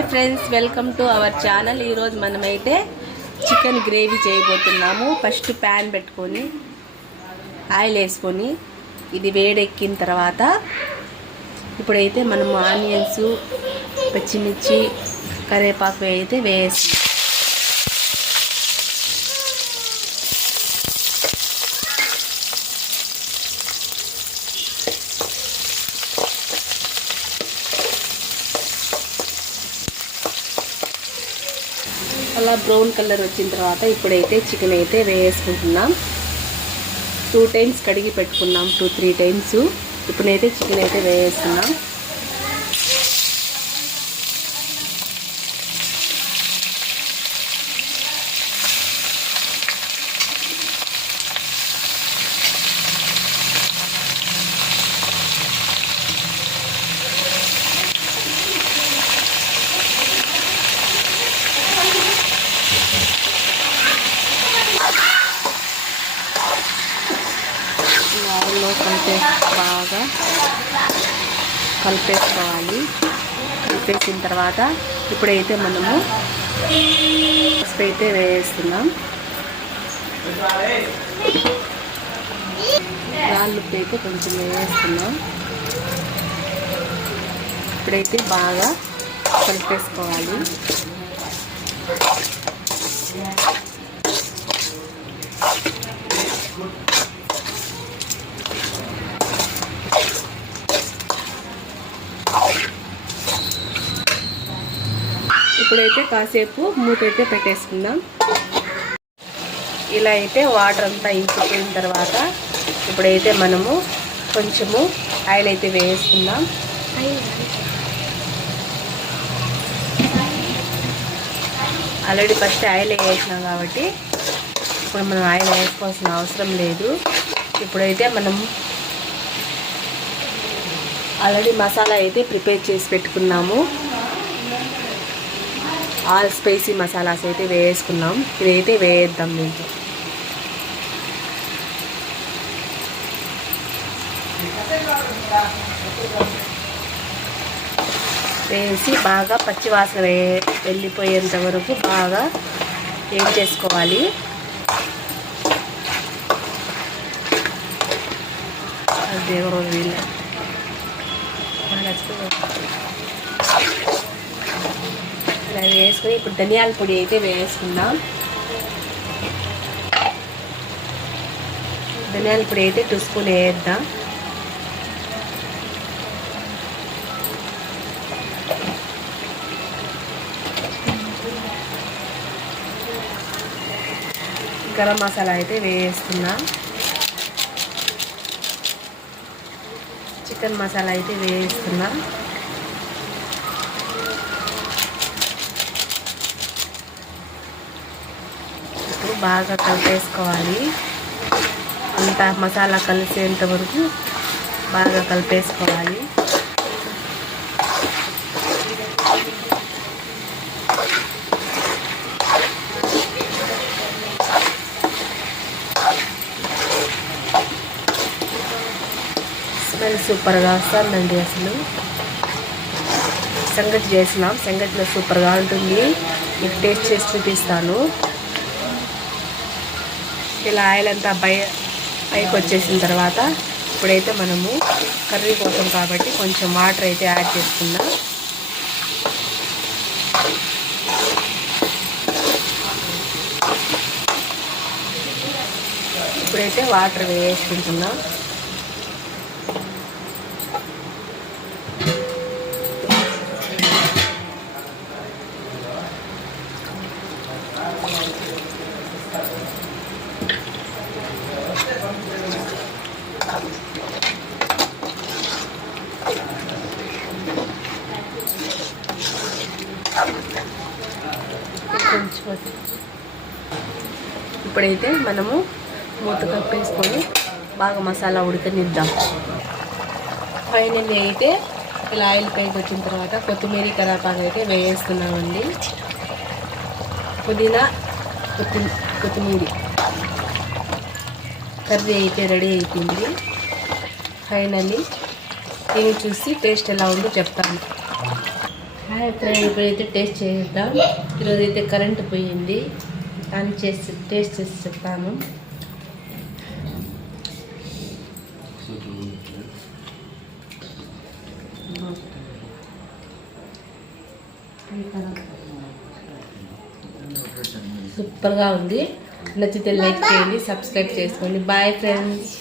Hi friends, welcome to our channel. ఈరోజు మనమైతే chicken gravy చేయబోతున్నాము. ఫస్ట్ ప్యాన్ పెట్టుకొని ఆయిల్ వేసుకొని ఇది వేడెక్కిన తర్వాత ఇప్పుడైతే మనము ఆనియన్స్, పచ్చిమిర్చి, కరివేపాకు అయితే వేసి అలా బ్రౌన్ కలర్ వచ్చిన తర్వాత ఇప్పుడైతే చికెన్ అయితే వేసుకుంటున్నాం. 2 టైమ్స్ కడిగి పెట్టుకున్నాం, 2-3 టైమ్స్. ఇప్పుడైతే చికెన్ అయితే వేస్తున్నాం. ఆయిల్లో బాగా కలిపేసుకోవాలి. కలిపేసిన తర్వాత ఇప్పుడైతే మనము పసుపు అయితే వేస్తున్నాం. రాళ్ళుప్పు అయితే కొంచెం వేస్తున్నాం. ఇప్పుడైతే బాగా కలిపేసుకోవాలి. ఇప్పుడైతే కాసేపు మూత అయితే పెట్టేసుకుందాం. ఇలా అయితే వాటర్ అంతా ఇంకిపోయిన తర్వాత ఇప్పుడైతే మనము కొంచెము ఆయిల్ అయితే వేసుకుందాం. ఆల్రెడీ ఫస్ట్ ఆయిల్ వేసినాం కాబట్టి ఇప్పుడు మనం ఆయిల్ వేసుకోవాల్సిన అవసరం లేదు. ఇప్పుడైతే మనం ఆల్రెడీ మసాలా అయితే ప్రిపేర్ చేసి పెట్టుకున్నాము. ఆల్ స్పైసీ మసాలాస్ అయితే వేసుకున్నాం. ఇదైతే వేద్దాం. దీంట్లో వేసి బాగా పచ్చివాసన వెళ్ళిపోయేంత వరకు బాగా ఏం చేసుకోవాలి. అదే వీళ్ళ ఇలా వేసుకొని ఇప్పుడు ధనియాల పొడి అయితే వేసుకుందాం. ధనియాల పొడి అయితే 2 స్పూన్ వేద్దాం. గరం మసాలా అయితే వేస్తున్నాం. చికెన్ మసాలా అయితే వేస్తున్నాం. బాగా కలిపేసుకోవాలి. అంతా మసాలా కలిసేంత వరకు బాగా కలిపేసుకోవాలి. స్మెల్ సూపర్గా వస్తుందండి. అసలు సంగటి చేసినాం. సంగటిలో సూపర్గా ఉంటుంది. మీకు టేస్ట్ చేసి చూపిస్తాను. ఇలా ఆయిల్ అంతా పైకి వచ్చేసిన తర్వాత ఇప్పుడైతే మనము కర్రీ కోసం కాబట్టి కొంచెం వాటర్ అయితే యాడ్ చేసుకుందాం. ఇప్పుడైతే వాటర్ వేసుకుంటున్నాం. ఇప్పుడైతే మనము మూత కప్పేసుకొని బాగా మసాలా ఉడకనిద్దాం. ఫైనల్లీ అయితే ఇలా ఆయిల్ పైకి వచ్చిన తర్వాత కొత్తిమీర, కరివేపాకు అయితే వేస్తున్నామండి. పుదీనా, కొత్తిమీర కర్రీ అయితే రెడీ అయిపోయింది. ఫైనల్లీ దీన్ని చూసి టేస్ట్ ఎలా ఉందో చెప్తాను. హాయ్ ఫ్రెండ్, ఇప్పుడైతే టేస్ట్ చేద్దాం. ఈరోజు అయితే కరెంట్ పోయింది, కానీ టేస్ట్ చేసి చెప్తాను. సూపర్గా ఉంది. నచ్చితే లైక్ చేయండి, సబ్స్క్రైబ్ చేసుకోండి. Bye friends.